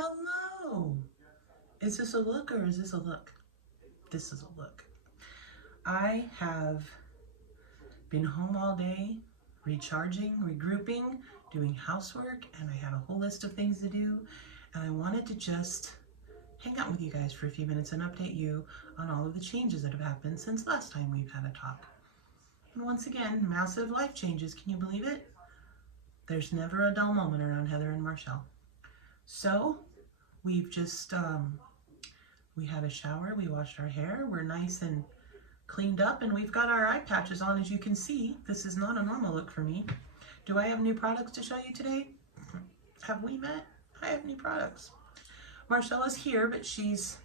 Hello. Is this a look or is this a look? This is a look. I have been home all day, recharging, regrouping, doing housework, and I had a whole list of things to do, and I wanted to just hang out with you guys for a few minutes and update you on all of the changes that have happened since last time we've had a talk. And once again, massive life changes. Can you believe it? There's never a dull moment around Heather and Marshall. So we've just, we had a shower, we washed our hair, we're nice and cleaned up, and we've got our eye patches on. As you can see, this is not a normal look for me. Do I have new products to show you today? Have we met? I have new products. Marcella's here, but she's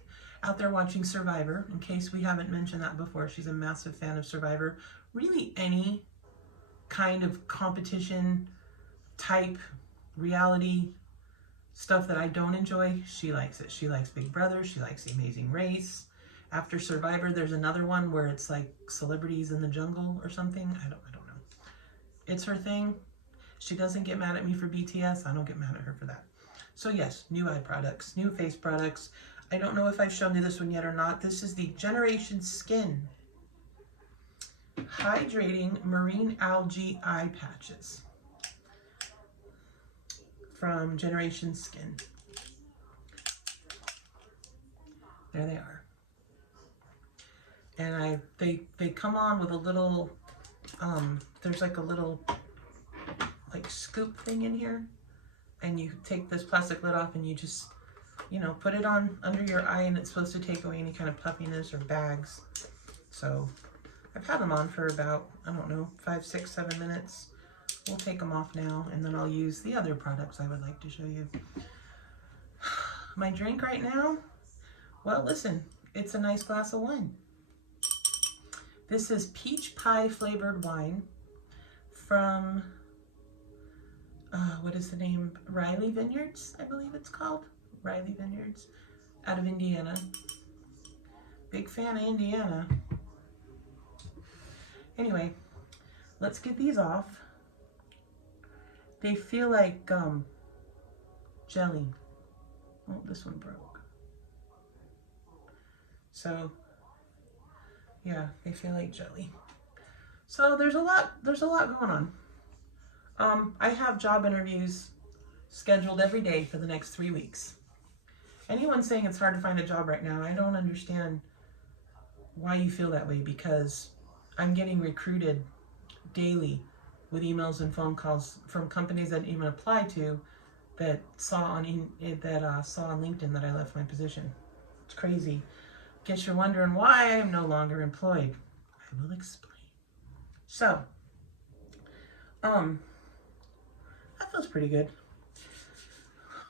out there watching Survivor. In case we haven't mentioned that before, she's a massive fan of Survivor. Really any kind of competition type reality stuff that I don't enjoy, she likes it. She likes Big Brother, she likes The Amazing Race. After Survivor, there's another one where it's like celebrities in the jungle or something. I don't know. It's her thing. She doesn't get mad at me for BTS. I don't get mad at her for that. So yes, new eye products, new face products. I don't know if I've shown you this one yet or not. This is the Generation Skin Hydrating Marine Algae Eye Patches from Generation Skin. There they are. And they come on with a little, there's like a little like scoop thing in here, and you take this plastic lid off and you just, you know, put it on under your eye, and it's supposed to take away any kind of puffiness or bags. So I've had them on for about, I don't know, 5, 6, 7 minutes. We'll take them off now, and then I'll use the other products I would like to show you. My drink right now, well, listen, it's a nice glass of wine. This is peach pie flavored wine from, what is the name? Riley Vineyards, I believe it's called. Riley Vineyards, out of Indiana. Big fan of Indiana. Anyway, let's get these off. They feel like jelly. Oh, this one broke. So yeah, they feel like jelly. So there's a lot going on. I have job interviews scheduled every day for the next 3 weeks. Anyone saying it's hard to find a job right now, I don't understand why you feel that way, because I'm getting recruited daily with emails and phone calls from companies that even apply to, that saw on LinkedIn that I left my position. It's crazy. Guess you're wondering why I'm no longer employed. I will explain. So, that feels pretty good.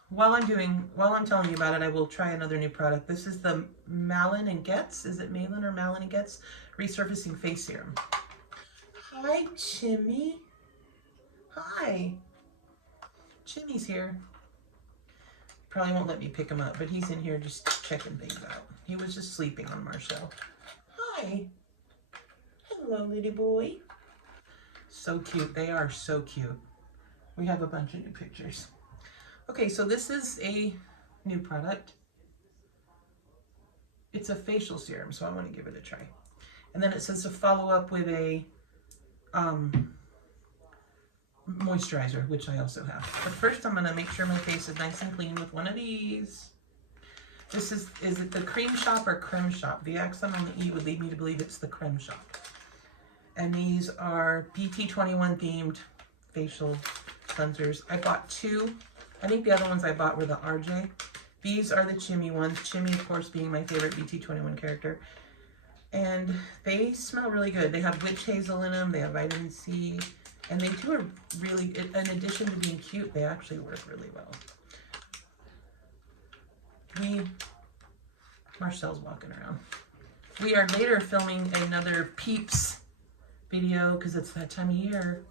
While I'm telling you about it, I will try another new product. This is the Malin and Getz. Is it Malin or Malin and Getz Resurfacing Face Serum. Hi, Chimmy. Hi. Chimmy's here. Probably won't let me pick him up, but he's in here just checking things out. He was just sleeping on Marshall. Hi. Hello, little boy. So cute. They are so cute. We have a bunch of new pictures. Okay, so this is a new product. It's a facial serum, so I want to give it a try. And then it says to follow up with a moisturizer, which I also have. But first I'm going to make sure my face is nice and clean with one of these. This is it the Cream Shop or Creme Shop? The accent on the E would lead me to believe it's the Creme Shop. And these are BT21 themed facial cleansers. I bought 2. I think the other ones I bought were the RJ. These are the Chimmy ones. Chimmy, of course, being my favorite BT21 character. And they smell really good. They have witch hazel in them. They have vitamin C. And they too are really, in addition to being cute, they actually work really well. Marcel's walking around. We are later filming another Peeps video because it's that time of year.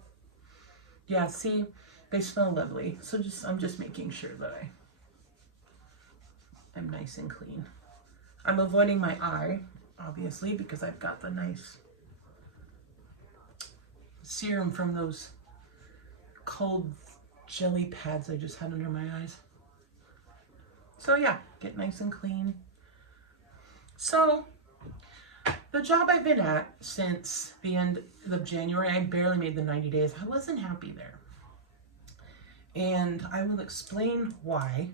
Yeah, see, they smell lovely. So I'm just making sure that I'm nice and clean. I'm avoiding my eye, obviously, because I've got the nice serum from those cold jelly pads I just had under my eyes. So yeah, get nice and clean. So the job I've been at since the end of January, I barely made the 90 days. I wasn't happy there. And I will explain why.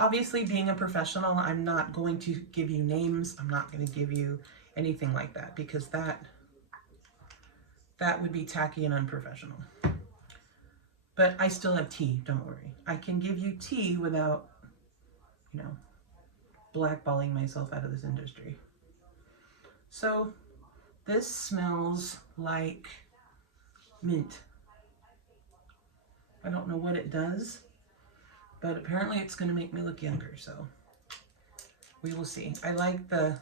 Obviously, being a professional, I'm not going to give you names. I'm not going to give you anything like that because that would be tacky and unprofessional. But I still have tea, don't worry. I can give you tea without, you know, blackballing myself out of this industry. So this smells like mint. I don't know what it does, but apparently it's going to make me look younger, so we will see. I like the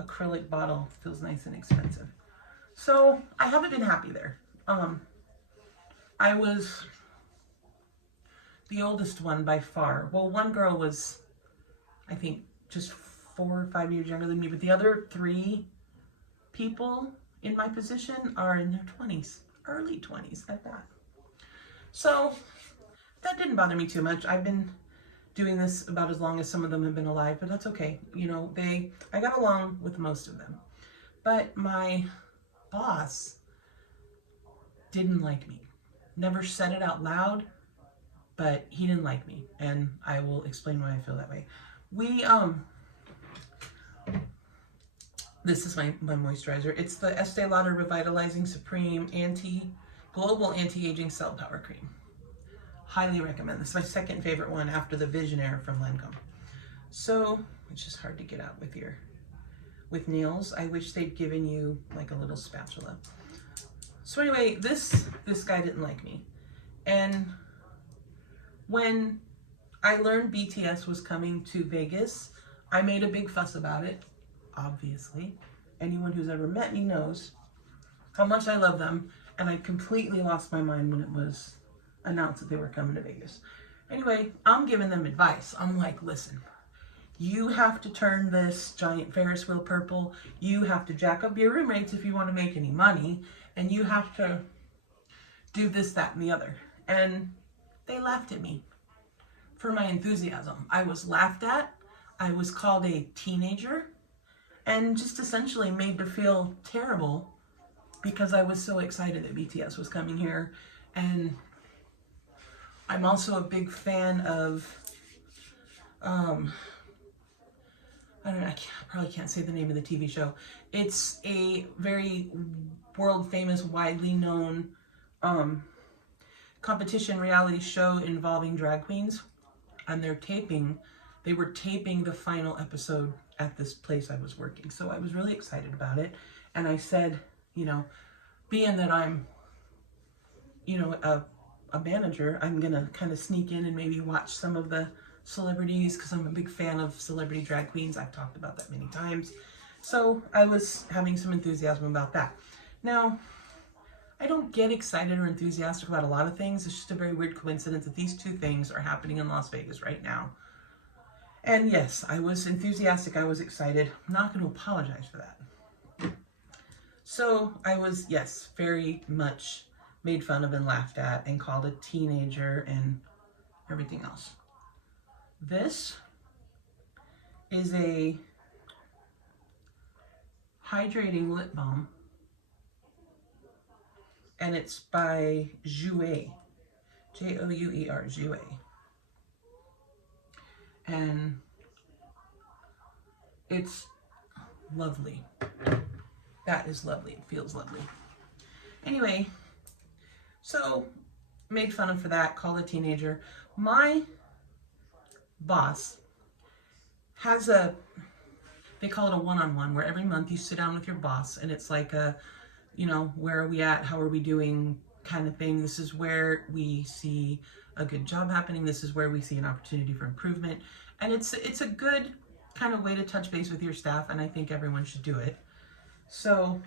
acrylic bottle. Feels nice and expensive. So I haven't been happy there. I was the oldest one by far. Well, one girl was, I think, just 4 or 5 years younger than me, but the other 3 people in my position are in their 20s, early 20s at that. So that didn't bother me too much. I've been doing this about as long as some of them have been alive, but that's okay. You know, I got along with most of them. But my boss didn't like me. Never said it out loud, but he didn't like me, and I will explain why I feel that way. This is my moisturizer. It's the Estee Lauder Revitalizing Supreme Global Anti-Aging Cell Power Cream. Highly recommend this. My second favorite one after the Visionaire from Lancome. So it's just hard to get out with nails. I wish they'd given you like a little spatula. So anyway, this guy didn't like me. And when I learned BTS was coming to Vegas, I made a big fuss about it, obviously. Anyone who's ever met me knows how much I love them, and I completely lost my mind when it was announced that they were coming to Vegas. Anyway, I'm giving them advice. I'm like, listen, you have to turn this giant Ferris wheel purple. You have to jack up your room rates if you want to make any money. And you have to do this, that, and the other. And they laughed at me for my enthusiasm. I was laughed at. I was called a teenager and just essentially made to feel terrible because I was so excited that BTS was coming here. And I'm also a big fan of, I don't know, I probably can't say the name of the TV show. It's a very world famous, widely known competition reality show involving drag queens. And they were taping the final episode at this place I was working. So I was really excited about it. And I said, you know, being that I'm, you know, a manager, I'm gonna kind of sneak in and maybe watch some of the celebrities because I'm a big fan of celebrity drag queens. I've talked about that many times. So I was having some enthusiasm about that. Now, I don't get excited or enthusiastic about a lot of things. It's just a very weird coincidence that these 2 things are happening in Las Vegas right now. And yes, I was enthusiastic. I was excited. I'm not going to apologize for that. So I was, yes, very much made fun of and laughed at and called a teenager and everything else. This is a hydrating lip balm, and it's by Jouer, Jouer, Jouer. And it's lovely. That is lovely. It feels lovely. Anyway, so made fun of for that, called a teenager. My boss has they call it a one-on-one, where every month you sit down with your boss and it's like a, you know, where are we at? How are we doing? Kind of thing. This is where we see a good job happening. This is where we see an opportunity for improvement. And it's a good kind of way to touch base with your staff, and I think everyone should do it. So,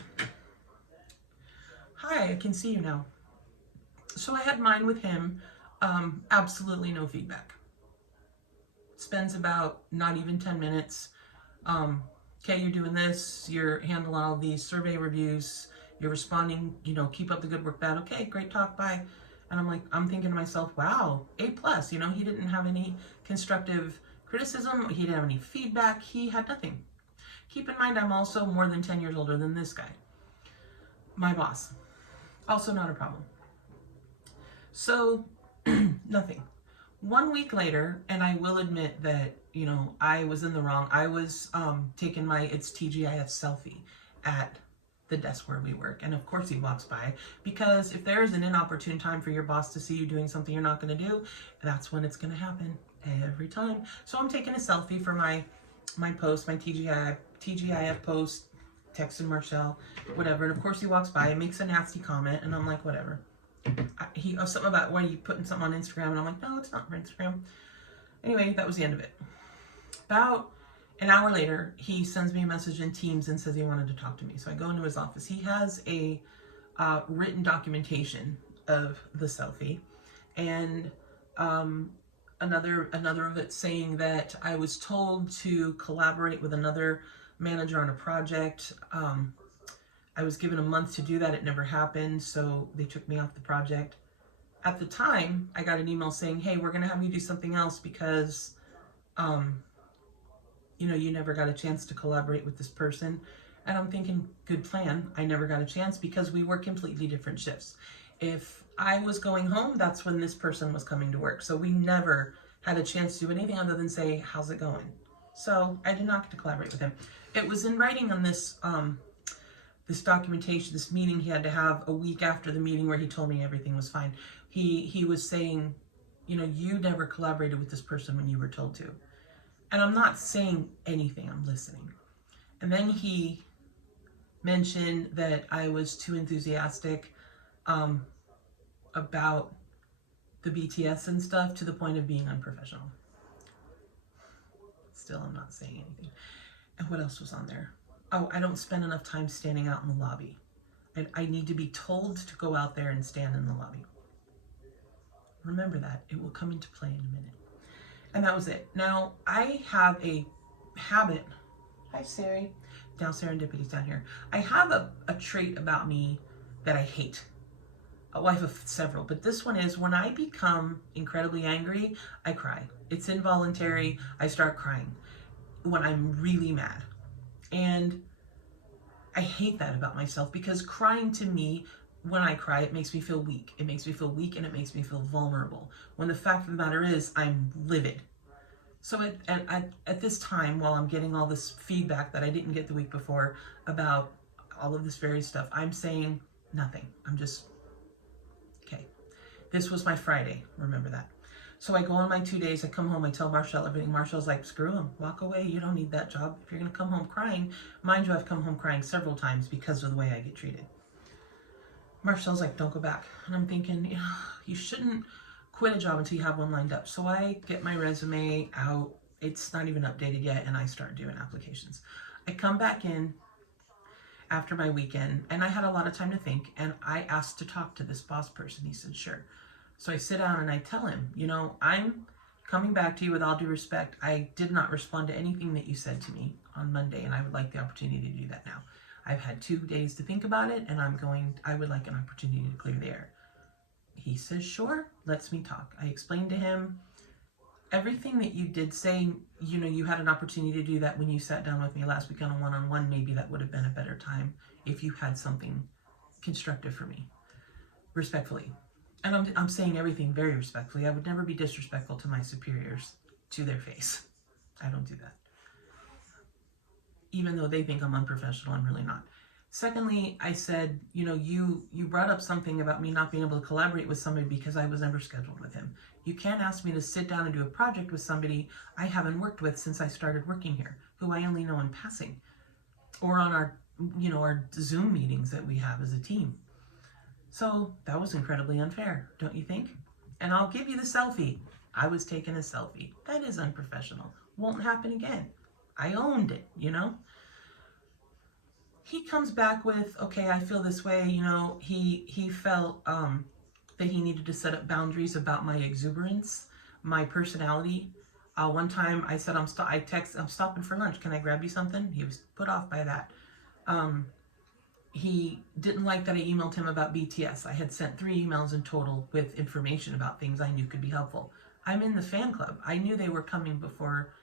hi, I can see you now. So I had mine with him. Absolutely no feedback. Spends about not even 10 minutes. Okay, you're doing this, you're handling all these survey reviews, you're responding, you know, keep up the good work, bad, okay, great talk, bye. And I'm thinking to myself, wow, A+, you know, he didn't have any constructive criticism. He didn't have any feedback. He had nothing. Keep in mind, I'm also more than 10 years older than this guy. My boss. Also not a problem. So, nothing. 1 week later, and I will admit that, you know, I was in the wrong. I was taking my It's TGIF selfie at the desk where we work. And of course he walks by, because if there's an inopportune time for your boss to see you doing something you're not going to do, that's when it's going to happen every time. So I'm taking a selfie for my post, my TGIF post, texting Marshall, whatever. And of course he walks by and makes a nasty comment, and I'm like, whatever. He goes something about, why are you putting something on Instagram? And I'm like, no, it's not for Instagram. Anyway, that was the end of it. About an hour later, he sends me a message in Teams and says he wanted to talk to me. So I go into his office. He has a written documentation of the selfie, and another of it saying that I was told to collaborate with another manager on a project. I was given a month to do that. It never happened, so they took me off the project. At the time, I got an email saying, hey, we're going to have you do something else because you know, you never got a chance to collaborate with this person. And I'm thinking, good plan. I never got a chance because we work completely different shifts. If I was going home, that's when this person was coming to work. So we never had a chance to do anything other than say, how's it going? So I did not get to collaborate with him. It was in writing on this this documentation, this meeting he had to have a week after the meeting where he told me everything was fine. He was saying, you know, you never collaborated with this person when you were told to. And I'm not saying anything, I'm listening. And then he mentioned that I was too enthusiastic about the BTS and stuff, to the point of being unprofessional. Still, I'm not saying anything. And what else was on there? Oh, I don't spend enough time standing out in the lobby. And I need to be told to go out there and stand in the lobby. Remember that. It will come into play in a minute. And that was it. Now, I have a habit. Hi, Sari. Now, Serendipity's down here. I have a trait about me that I hate. Oh, I have several, but this one is when I become incredibly angry, I cry. It's involuntary. I start crying when I'm really mad. And I hate that about myself, because crying to me, when I cry, it makes me feel weak. It makes me feel weak, and it makes me feel vulnerable. When the fact of the matter is, I'm livid. So at this time, while I'm getting all this feedback that I didn't get the week before about all of this various stuff, I'm saying nothing. I'm just, okay. This was my Friday, remember that. So I go on my 2 days, I come home, I tell Marshall everything. Marshall's like, screw him, walk away, you don't need that job. If you're gonna come home crying, mind you, I've come home crying several times because of the way I get treated. Marshall's like, don't go back. And I'm thinking, you know, you shouldn't quit a job until you have one lined up. So I get my resume out, it's not even updated yet, and I start doing applications. I come back in after my weekend, and I had a lot of time to think, and I asked to talk to this boss person. He said, sure. So I sit down and I tell him, you know, I'm coming back to you with all due respect. I did not respond to anything that you said to me on Monday, and I would like the opportunity to do that now. I've had 2 days to think about it, and I would like an opportunity to clear the air. He says, sure, lets me talk. I explained to him everything that you did say. You know, you had an opportunity to do that when you sat down with me last week on a one-on-one. Maybe that would have been a better time if you had something constructive for me, respectfully. And I'm saying everything very respectfully. I would never be disrespectful to my superiors to their face. I don't do that. Even though they think I'm unprofessional, I'm really not. Secondly, I said, you know, you brought up something about me not being able to collaborate with somebody because I was never scheduled with him. You can't ask me to sit down and do a project with somebody I haven't worked with since I started working here, who I only know in passing, or on our, you know, our Zoom meetings that we have as a team. So that was incredibly unfair, don't you think? And I'll give you the selfie. I was taking a selfie. That is unprofessional. Won't happen again. I owned it, you know? He comes back with, okay, I feel this way, you know, he felt that he needed to set up boundaries about my exuberance, my personality. One time I said, I'm stopping for lunch. Can I grab you something? He was put off by that. he didn't like that I emailed him about BTS. I had sent 3 emails in total with information about things I knew could be helpful. I'm in the fan club. I knew they were coming before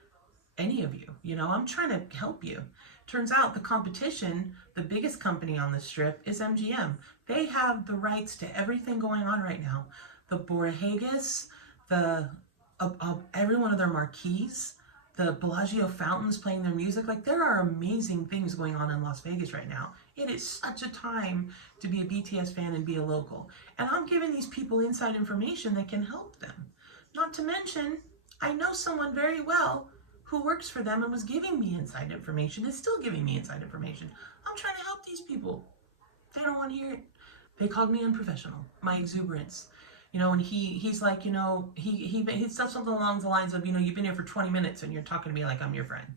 any of you. You know, I'm trying to help you. Turns out the competition, the biggest company on the strip, is MGM. They have the rights to everything going on right now. The Borregas, every one of their marquees, the Bellagio fountains playing their music. Like, there are amazing things going on in Las Vegas right now. It is such a time to be a BTS fan and be a local. And I'm giving these people inside information that can help them. Not to mention, I know someone very well who works for them and was giving me inside information, is still giving me inside information. I'm trying to help these people. They don't want to hear it. They called me unprofessional, my exuberance. You know, and he's like, you know, he said something along the lines of, you know, you've been here for 20 minutes and you're talking to me like I'm your friend.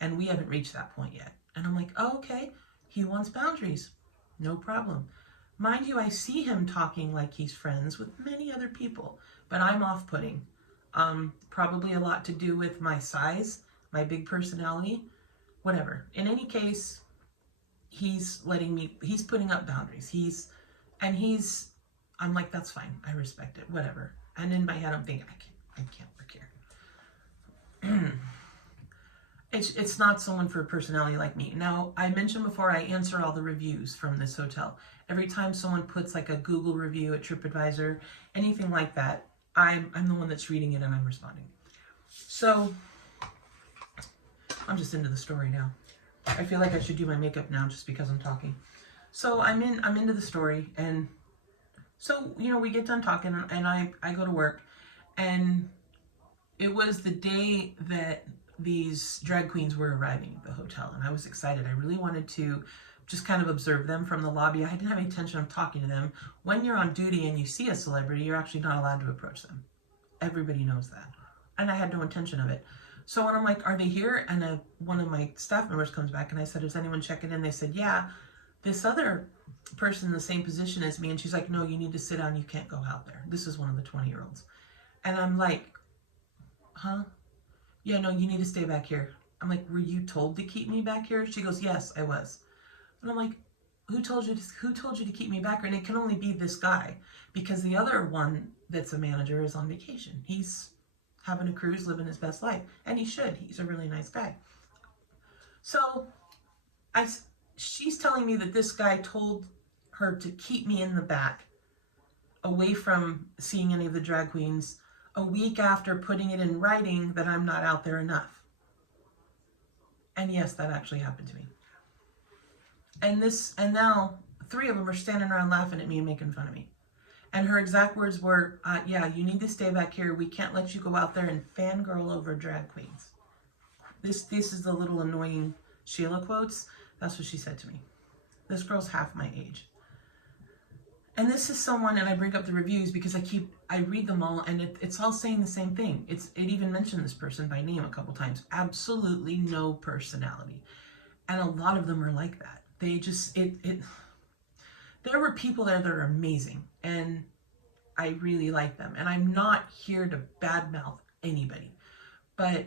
And we haven't reached that point yet. And I'm like, oh, okay. He wants boundaries. No problem. Mind you, I see him talking like he's friends with many other people, but I'm off-putting. Probably a lot to do with my size, my big personality, whatever. In any case, he's putting up boundaries. I'm like, that's fine. I respect it, whatever. And in my head, I'm thinking, I can't work here. It's not someone for a personality like me. Now, I mentioned before, I answer all the reviews from this hotel. Every time someone puts like a Google review, a TripAdvisor, anything like that, I'm the one that's reading it and I'm responding. So, I'm just into the story now. I feel like I should do my makeup now just because I'm talking. So I'm into the story, and so, you know, we get done talking and I go to work, and it was the day that these drag queens were arriving at the hotel, and I was excited. I really wanted to just kind of observe them from the lobby. I didn't have any intention of talking to them. When you're on duty and you see a celebrity, you're actually not allowed to approach them. Everybody knows that. And I had no intention of it. So when I'm like, are they here? And one of my staff members comes back and I said, is anyone checking in? They said, yeah, this other person in the same position as me. And she's like, no, you need to sit down. You can't go out there. This is one of the 20-year-olds. And I'm like, huh? Yeah, no, you need to stay back here. I'm like, were you told to keep me back here? She goes, yes, I was. And I'm like, who told you to keep me back here? And it can only be this guy, because the other one that's a manager is on vacation. He's having a cruise, living his best life. And he should. He's a really nice guy. So she's telling me that this guy told her to keep me in the back, away from seeing any of the drag queens, a week after putting it in writing that I'm not out there enough. And yes, that actually happened to me. And now 3 of them are standing around laughing at me and making fun of me. And her exact words were, yeah, you need to stay back here. We can't let you go out there and fangirl over drag queens. This is the little annoying Sheila quotes. That's what she said to me. This girl's half my age. And this is someone, and I bring up the reviews because I read them all, and it's all saying the same thing. It even mentioned this person by name a couple times. Absolutely no personality. And a lot of them are like that. They just, there were people there that are amazing, and I really like them. And I'm not here to badmouth anybody, but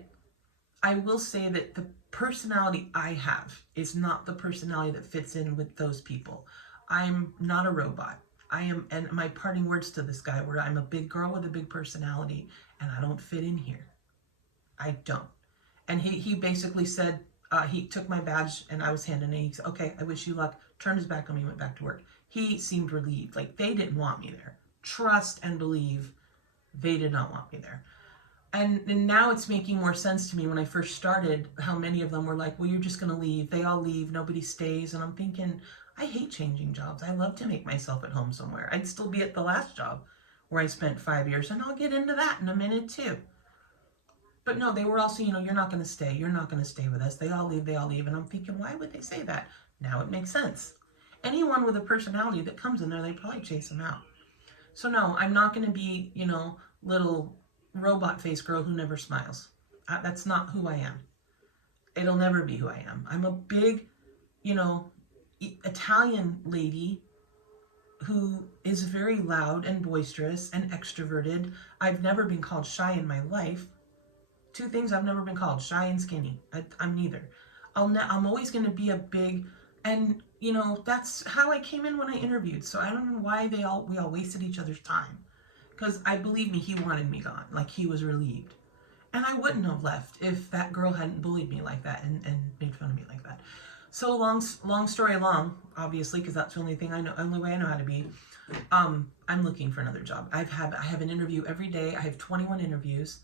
I will say that the personality I have is not the personality that fits in with those people. I'm not a robot. I am, and my parting words to this guy were, I'm a big girl with a big personality, and I don't fit in here. I don't. And he basically said, he took my badge and I was handing it. He said, okay, I wish you luck. Turned his back on me, went back to work. He seemed relieved. Like, they didn't want me there. Trust and believe, they did not want me there. And now it's making more sense to me. When I first started, how many of them were like, well, you're just going to leave. They all leave. Nobody stays. And I'm thinking, I hate changing jobs. I love to make myself at home somewhere. I'd still be at the last job where I spent 5 years. And I'll get into that in a minute too. But no, they were all saying, you're not going to stay. You're not going to stay with us. They all leave. They all leave. And I'm thinking, why would they say that? Now it makes sense. Anyone with a personality that comes in there, they probably chase them out. So no, I'm not going to be, little robot face girl who never smiles. That's not who I am. It'll never be who I am. I'm a big, Italian lady who is very loud and boisterous and extroverted. I've never been called shy in my life. 2 things I've never been called: shy and skinny. I'm neither. I'm always going to be a big, and you know, that's how I came in when I interviewed. So I don't know why we all wasted each other's time. Because believe me, he wanted me gone. Like, he was relieved. And I wouldn't have left if that girl hadn't bullied me like that and made fun of me like that. So long story long, obviously, because that's the only thing I know, only way I know how to be. I'm looking for another job. I have an interview every day. I have 21 interviews.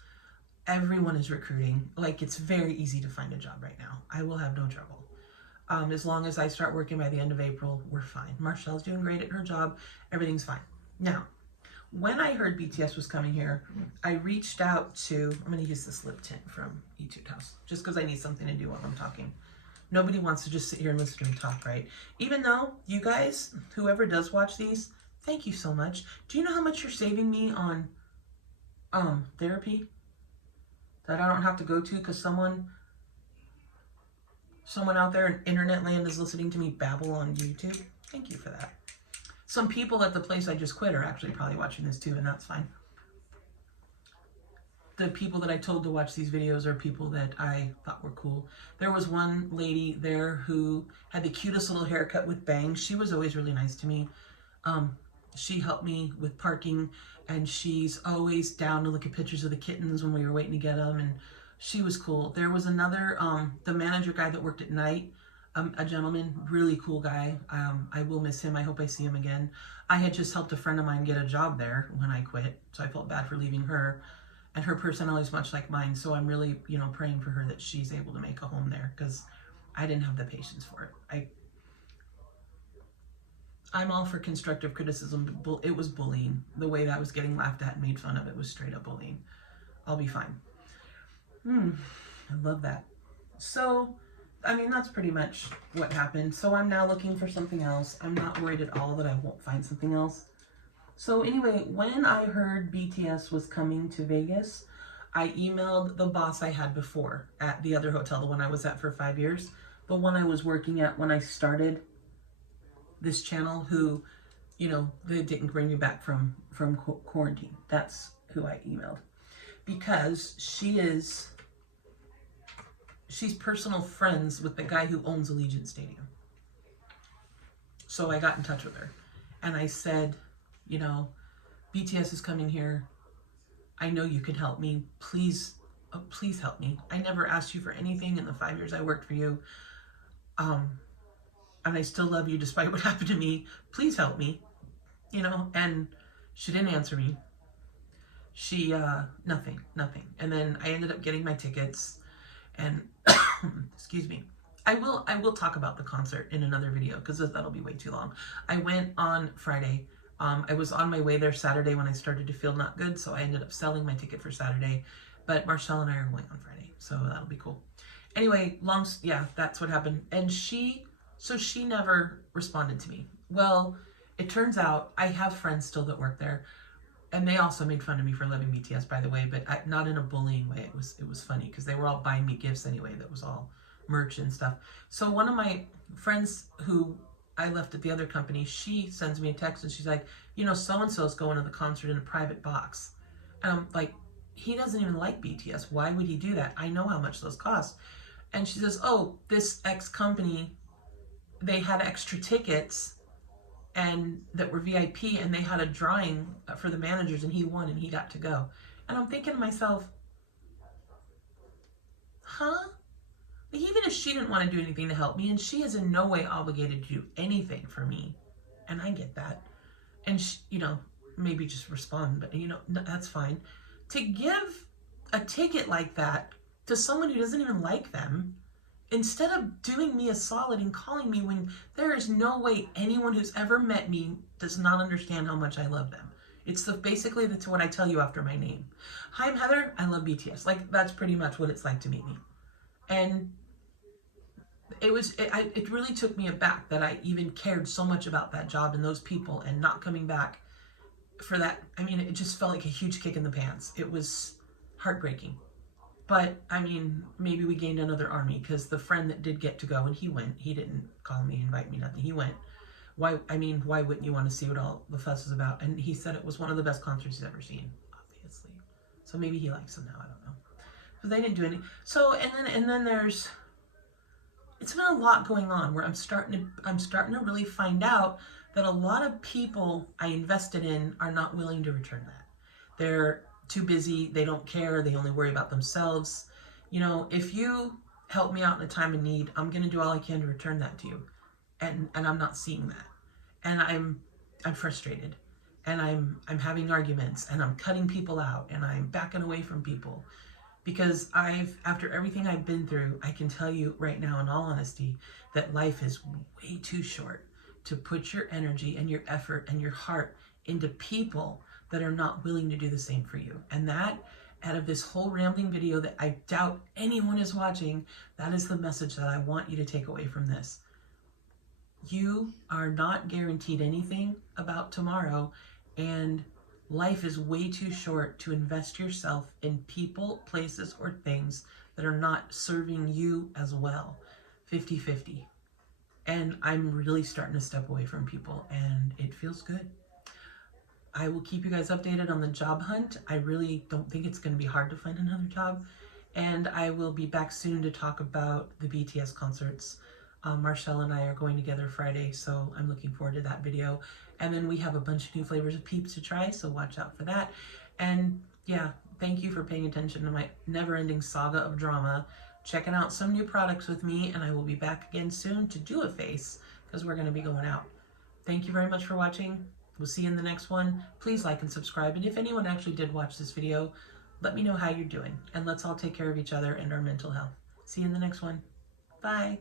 Everyone is recruiting. Like, it's very easy to find a job right now. I will have no trouble. As long as I start working by the end of April, we're fine. Marcelle's doing great at her job. Everything's fine. Now, when I heard BTS was coming here, I reached out to, I'm going to use this lip tint from Etude House, just because I need something to do while I'm talking. Nobody wants to just sit here and listen to me talk, right? Even though you guys, whoever does watch these, thank you so much. Do you know how much you're saving me on therapy that I don't have to go to because someone out there in internet land is listening to me babble on YouTube? Thank you for that. Some people at the place I just quit are actually probably watching this too, and that's fine. The people that I told to watch these videos are people that I thought were cool. There was one lady there who had the cutest little haircut with bangs. She was always really nice to me. She helped me with parking, and she's always down to look at pictures of the kittens when we were waiting to get them, and she was cool. There was another, the manager guy that worked at night, a gentleman, really cool guy. I will miss him. I hope I see him again. I had just helped a friend of mine get a job there when I quit, so I felt bad for leaving her. And her personality is much like mine, so I'm really, you know, praying for her that she's able to make a home there, because I didn't have the patience for it. I'm all for constructive criticism, but it was bullying. The way that I was getting laughed at and made fun of, it was straight up bullying. I'll be fine. I love that. So, I mean, that's pretty much what happened. So I'm now looking for something else. I'm not worried at all that I won't find something else. So anyway, when I heard BTS was coming to Vegas, I emailed the boss I had before at the other hotel, the one I was at for 5 years, the one I was working at when I started this channel, who, you know, they didn't bring me back from quarantine. That's who I emailed, because she's personal friends with the guy who owns Allegiant Stadium. So I got in touch with her and I said, you know, BTS is coming here. I know you can help me. Please, please help me. I never asked you for anything in the 5 years I worked for you. And I still love you despite what happened to me. Please help me, you know. And she didn't answer me. She, nothing. And then I ended up getting my tickets, and excuse me. I will talk about the concert in another video, because that'll be way too long. I went on Friday. I was on my way there Saturday when I started to feel not good, so I ended up selling my ticket for Saturday. But Marcel and I are going on Friday, so that'll be cool. Anyway, yeah, that's what happened. And she never responded to me. Well, it turns out I have friends still that work there, and they also made fun of me for loving BTS, by the way, but not in a bullying way. It was funny, because they were all buying me gifts anyway. That was all merch and stuff. So one of my friends who I left at the other company, she sends me a text and she's like, you know, so-and-so's going to the concert in a private box. And I'm like, he doesn't even like BTS. Why would he do that? I know how much those cost. And she says, oh, this ex-company, they had extra tickets and that were VIP, and they had a drawing for the managers, and he won and he got to go. And I'm thinking to myself, huh? Even if she didn't want to do anything to help me, and she is in no way obligated to do anything for me, and I get that, and she, you know, maybe just respond, but you know, that's fine. To give a ticket like that to someone who doesn't even like them, instead of doing me a solid and calling me, when there is no way anyone who's ever met me does not understand how much I love them. It's basically that's what I tell you after my name. Hi, I'm Heather. I love BTS. Like, that's pretty much what it's like to meet me. And it really took me aback that I even cared so much about that job and those people, and not coming back for that. I mean, it just felt like a huge kick in the pants. It was heartbreaking. But, I mean, maybe we gained another army, because the friend that did get to go, and he went, he didn't call me, invite me, nothing. He went. Why wouldn't you want to see what all the fuss is about? And he said it was one of the best concerts he's ever seen, obviously. So maybe he likes them now, I don't know. But they didn't do anything. So, and then there's, it's been a lot going on where I'm starting to really find out that a lot of people I invested in are not willing to return that. They're too busy, they don't care, they only worry about themselves. You know, if you help me out in a time of need, I'm going to do all I can to return that to you. And I'm not seeing that. And I'm frustrated. And I'm having arguments, and I'm cutting people out, and I'm backing away from people. Because after everything I've been through, I can tell you right now in all honesty that life is way too short to put your energy and your effort and your heart into people that are not willing to do the same for you. And that, out of this whole rambling video that I doubt anyone is watching, that is the message that I want you to take away from this. You are not guaranteed anything about tomorrow, and life is way too short to invest yourself in people, places, or things that are not serving you as well. 50-50. And I'm really starting to step away from people, and it feels good. I will keep you guys updated on the job hunt. I really don't think it's going to be hard to find another job. And I will be back soon to talk about the BTS concerts. Marshall and I are going together Friday, so I'm looking forward to that video. And then we have a bunch of new flavors of Peeps to try, so watch out for that. And yeah, thank you for paying attention to my never-ending saga of drama, checking out some new products with me, and I will be back again soon to do a face, because we're going to be going out. Thank you very much for watching. We'll see you in the next one. Please like and subscribe, and if anyone actually did watch this video, let me know how you're doing, and let's all take care of each other and our mental health. See you in the next one. Bye.